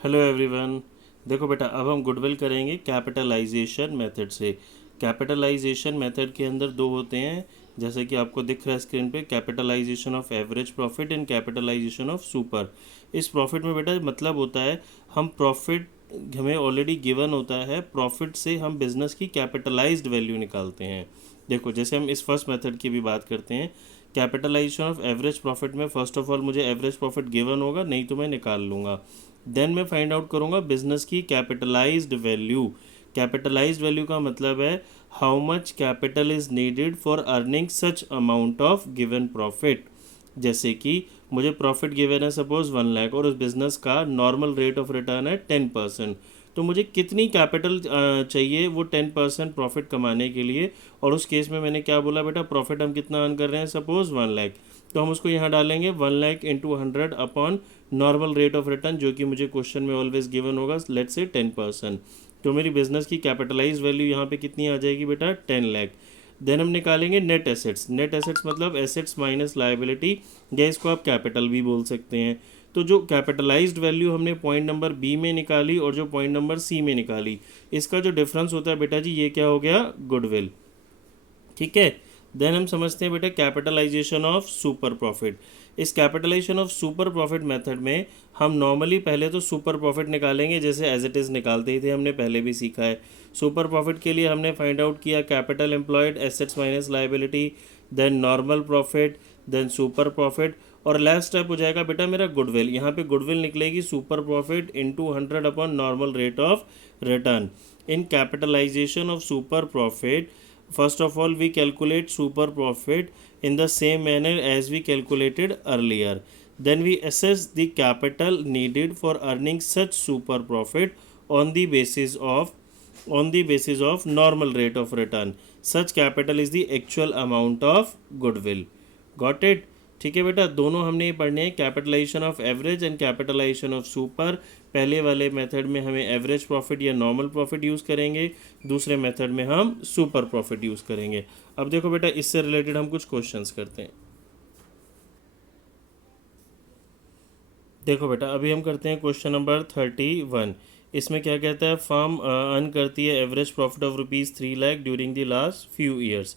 Hello everyone. देखो बेटा, अब हम गुडविल करेंगे कैपिटलाइजेशन मेथड से। कैपिटलाइजेशन मेथड के अंदर दो होते हैं, जैसे कि आपको दिख रहा है स्क्रीन पे, capitalization of average profit and capitalization of super. इस प्रॉफिट में बेटा मतलब होता है हम प्रॉफिट हमें ऑलरेडी गिवन होता है, प्रॉफिट से हम बिजनेस की कैपिटलाइज्ड वैल्यू निकालते हैं। देखो जैसे हम इस फर्स्ट मेथड की भी बात करते हैं, कैपिटलाइजेशन ऑफ एवरेज प्रॉफिट में फर्स्ट ऑफ ऑल मुझे एवरेज प्रॉफिट गिवन होगा, नहीं तो मैं निकाल लूँगा। देन मैं फाइंड आउट करूँगा बिजनेस की कैपिटलाइज्ड वैल्यू। कैपिटलाइज्ड वैल्यू का मतलब है how much capital is needed for earning such amount of given profit. जैसे कि मुझे प्रॉफिट गिवन है सपोज 1 लाख और उस बिजनेस का नॉर्मल रेट ऑफ रिटर्न है 10%, तो मुझे कितनी कैपिटल चाहिए वो 10% प्रॉफिट कमाने के लिए। और उस केस में मैंने क्या बोला बेटा, प्रॉफिट हम कितना अर्न कर रहे हैं, सपोज 1 लाख, तो हम उसको यहाँ डालेंगे 1 lakh into 100 upon normal rate of return, जो कि मुझे क्वेश्चन में ऑलवेज गिवन होगा, लेट्स से 10%। तो मेरी बिजनेस की कैपिटलाइज वैल्यू यहाँ पे कितनी आ जाएगी बेटा, 10 लाख। देन हम निकालेंगे नेट एसेट्स। नेट एसेट्स मतलब एसेट्स माइनस लायबिलिटी, या इसको आप कैपिटल भी बोल सकते हैं। तो जो कैपिटलाइज्ड वैल्यू हमने पॉइंट नंबर बी में निकाली और जो पॉइंट नंबर सी में निकाली, इसका जो डिफरेंस होता है बेटा जी, ये क्या हो गया, गुडविल। ठीक है। देन हम समझते हैं बेटा कैपिटलाइजेशन ऑफ सुपर प्रॉफिट। इस capitalization of super profit method में हम नॉर्मली पहले तो सुपर प्रॉफिट निकालेंगे, जैसे एज इट इज़ निकालते ही थे, हमने पहले भी सीखा है। सुपर प्रॉफिट के लिए हमने फाइंड आउट किया capital employed, assets minus liability, then normal profit, then super profit, और लास्ट स्टेप हो जाएगा बेटा मेरा गुडविल। यहाँ पे गुडविल निकलेगी super profit into 100 upon normal rate of return. In capitalization of super profit, first of all we calculate super profit in the same manner as we calculated earlier. Then we assess the capital needed for earning such super profit on the basis of normal rate of return. Such capital is the actual amount of goodwill. Got it? ठीक है बेटा, दोनों हमने ये पढ़ने हैं, capitalization of average and capitalization of super. पहले वाले मेथड में हमें एवरेज प्रॉफिट या नॉर्मल प्रॉफिट यूज़ करेंगे, दूसरे मेथड में हम सुपर प्रॉफिट यूज़ करेंगे। अब देखो बेटा, इससे रिलेटेड हम कुछ क्वेश्चंस करते हैं। देखो बेटा, अभी हम करते हैं क्वेश्चन नंबर 31। इसमें क्या कहता है, फर्म अर्न करती है average profit of ₹3 lakh during the last few years,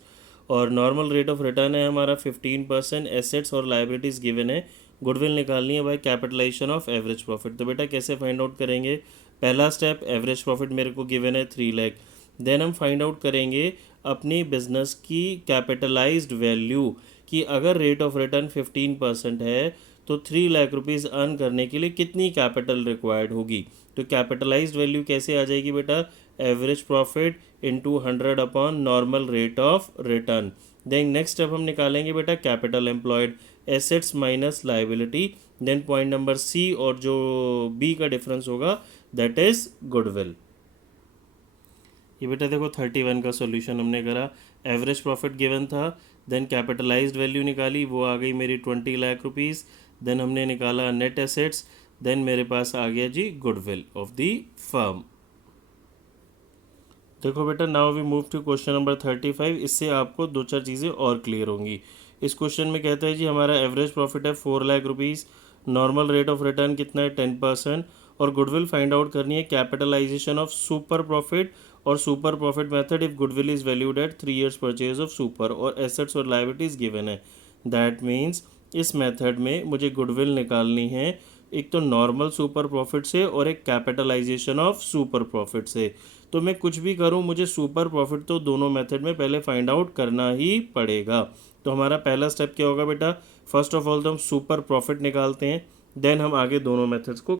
और नॉर्मल रेट ऑफ रिटर्न है हमारा 15%, एसेट्स और लाइबिलिटीज़ गिवन है, गुडविल निकालनी है by capitalization of average profit. तो बेटा कैसे फाइंड आउट करेंगे, पहला स्टेप, एवरेज प्रॉफिट मेरे को गिवन है 3 लाख। देन हम फाइंड आउट करेंगे अपनी बिजनेस की कैपिटलाइज्ड वैल्यू, कि अगर रेट ऑफ रिटर्न 15% है तो 3 लाख रुपीज़ अर्न करने के लिए कितनी कैपिटल रिक्वायर्ड होगी। तो कैपिटलाइज्ड वैल्यू कैसे आ जाएगी बेटा, average profit into 100 upon normal rate of return. Then next step हम निकालेंगे बेटा capital employed, assets minus liability, then point number C और जो बी का डिफरेंस होगा दैट इज गुडविल। ये बेटा देखो 31 का सॉल्यूशन हमने करा, एवरेज प्रॉफिट गिवन था, देन कैपिटलाइज्ड वैल्यू निकाली, वो आ गई मेरी 20 लाख रुपीज़। देन हमने निकाला नेट एसेट्स, देन मेरे पास आ गया जी गुडविल ऑफ द फर्म। देखो बेटा, now we move to question number 35। इससे आपको दो चार चीज़ें और क्लियर होंगी। इस क्वेश्चन में कहता है जी हमारा एवरेज प्रॉफिट है 4 lakh rupees, normal rate of return कितना है 10%, और गुडविल फाइंड आउट करनी है कैपिटलाइजेशन ऑफ सुपर प्रॉफिट और super profit method if goodwill is valued at 3 years purchase of super, और एसेट्स और लाइबिलिटीज गिवन है। दैट मीन्स इस मेथड में मुझे गुडविल निकालनी है एक तो नॉर्मल सुपर प्रॉफिट से और एक कैपिटलाइजेशन ऑफ सुपर प्रॉफिट से। तो मैं कुछ भी करूं, मुझे सुपर प्रॉफिट तो दोनों मेथड में पहले फाइंड आउट करना ही पड़ेगा। तो हमारा पहला स्टेप क्या होगा बेटा, फर्स्ट ऑफ ऑल तो हम सुपर प्रॉफिट निकालते हैं, देन हम आगे दोनों मेथड्स को।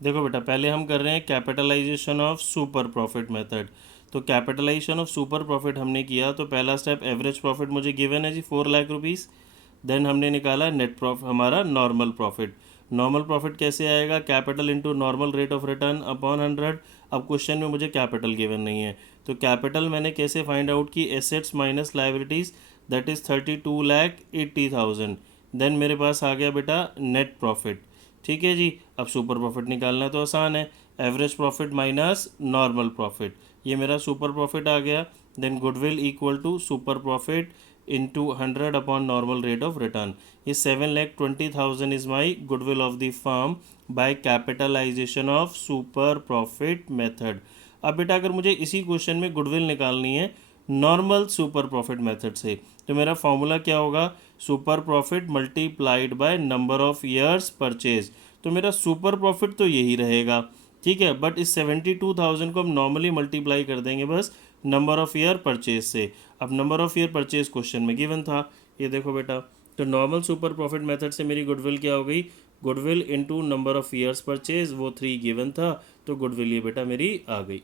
देखो बेटा, पहले हम कर रहे हैं capitalization of super profit method. तो कैपिटलाइजेशन ऑफ सुपर प्रॉफिट हमने किया, तो पहला स्टेप एवरेज प्रॉफिट मुझे गिवन है जी 4 लाख रुपीज़। देन हमने निकाला नेट प्रॉफिट हमारा नॉर्मल प्रॉफिट। नॉर्मल प्रॉफिट कैसे आएगा, capital into normal rate of return upon 100। अब क्वेश्चन में मुझे कैपिटल गिवन नहीं है, तो कैपिटल मैंने कैसे फाइंड आउट की, assets minus liabilities, that is 32,80,000। Then मेरे पास आ गया बेटा नेट प्रॉफिट। ठीक है जी, अब सुपर प्रॉफिट निकालना तो आसान है, average profit minus normal profit, ये मेरा सुपर प्रॉफिट आ गया। Then goodwill equal to super profit into 100 upon normal rate of return. ये 7,20,000 is my goodwill of the firm by capitalization of super profit method. अब बेटा अगर मुझे इसी क्वेश्चन में गुडविल निकालनी है नॉर्मल सुपर प्रॉफिट मेथड से, तो मेरा फॉर्मूला क्या होगा, super profit multiplied by number of years purchase. तो मेरा सुपर प्रॉफिट तो यही रहेगा, ठीक है, बट इस 72,000 को हम नॉर्मली मल्टीप्लाई कर देंगे बस नंबर ऑफ ईयर परचेज से। अब number of year purchase question में गिवन था, ये देखो बेटा, तो नॉर्मल सुपर प्रॉफिट मेथड से मेरी गुडविल क्या हो गई, goodwill into number of years purchase, वो 3 गिवन था, तो गुडविल ये बेटा मेरी आ गई।